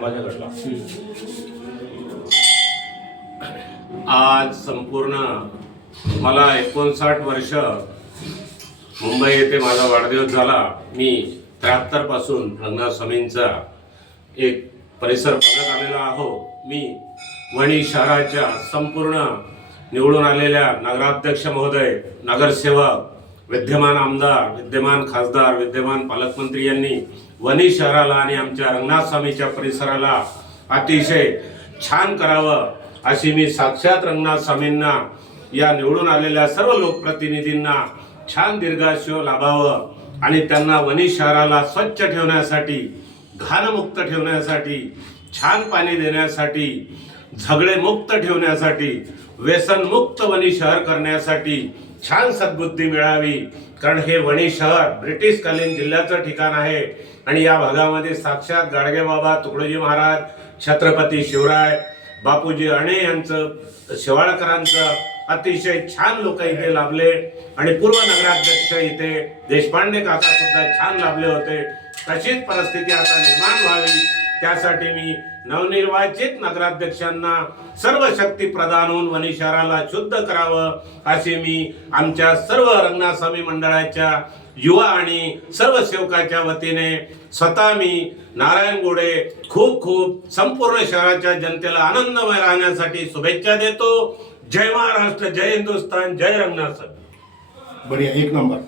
माझ्याकडला आज संपूर्ण मला 59 वर्ष मुंबई येथे माझा वाढदिवस झाला। मी 73 पासून रंगनाथ स्वामींचा एक परिसर बघत आलेला आहो। मी वणी शहराच्या संपूर्ण निवडून आलेल्या नगराध्यक्ष महोदय, नगरसेवक, विद्यमान आमदार, विद्यमान खासदार, विद्यमान पालकमंत्री यांनी वणी शहराला आणि आमच्या रंगनाथ स्वामीच्या परिसराला अतिशय छान करावं अशी मी साक्षात रंगनाथ स्वामींना, या निवडून आलेल्या सर्व लोकप्रतिनिधींना छान दीर्घायुष्य लाभावं आणि त्यांना वणी शहराला स्वच्छ ठेवण्यासाठी, घाणमुक्त ठेवण्यासाठी, छान पाणी देण्यासाठी, झगडेमुक्त ठेवण्यासाठी, व्यसनमुक्त वणी शहर करण्यासाठी छान सद्बुद्धी मिळावी। कारण हे वणी शहर ब्रिटिशकालीन जिल्ह्याचं ठिकाण आहे आणि या भागामध्ये साक्षात गाडगेबाबा, तुकडोजी महाराज, छत्रपती शिवराय, बापूजी अणे यांचं, शेवाळकरांचं अतिशय छान लोक इथे लाभले आणि पूर्व नगराध्यक्ष इथे देशपांडे काका सुद्धा छान लाभले होते। तशीच परिस्थिती आता निर्माण व्हावी त्यासाठी मी नवनिर्वाचित नगराध्यक्षांना सर्व शक्ती प्रदान होऊन वणी शहराला शुद्ध करावं अशी मी आमच्या सर्व रंगनाथ स्वामी मंडळाच्या युवा आणि सर्व सेवकाच्या वतीने स्वतः मी नारायण गोडे खूप खूप संपूर्ण शहराच्या जनतेला आनंदमय राहण्यासाठी शुभेच्छा देतो। जय महाराष्ट्र, जय हिंदुस्तान, जय रंगनाथ स्वामी। बढ़िया, एक नंबर।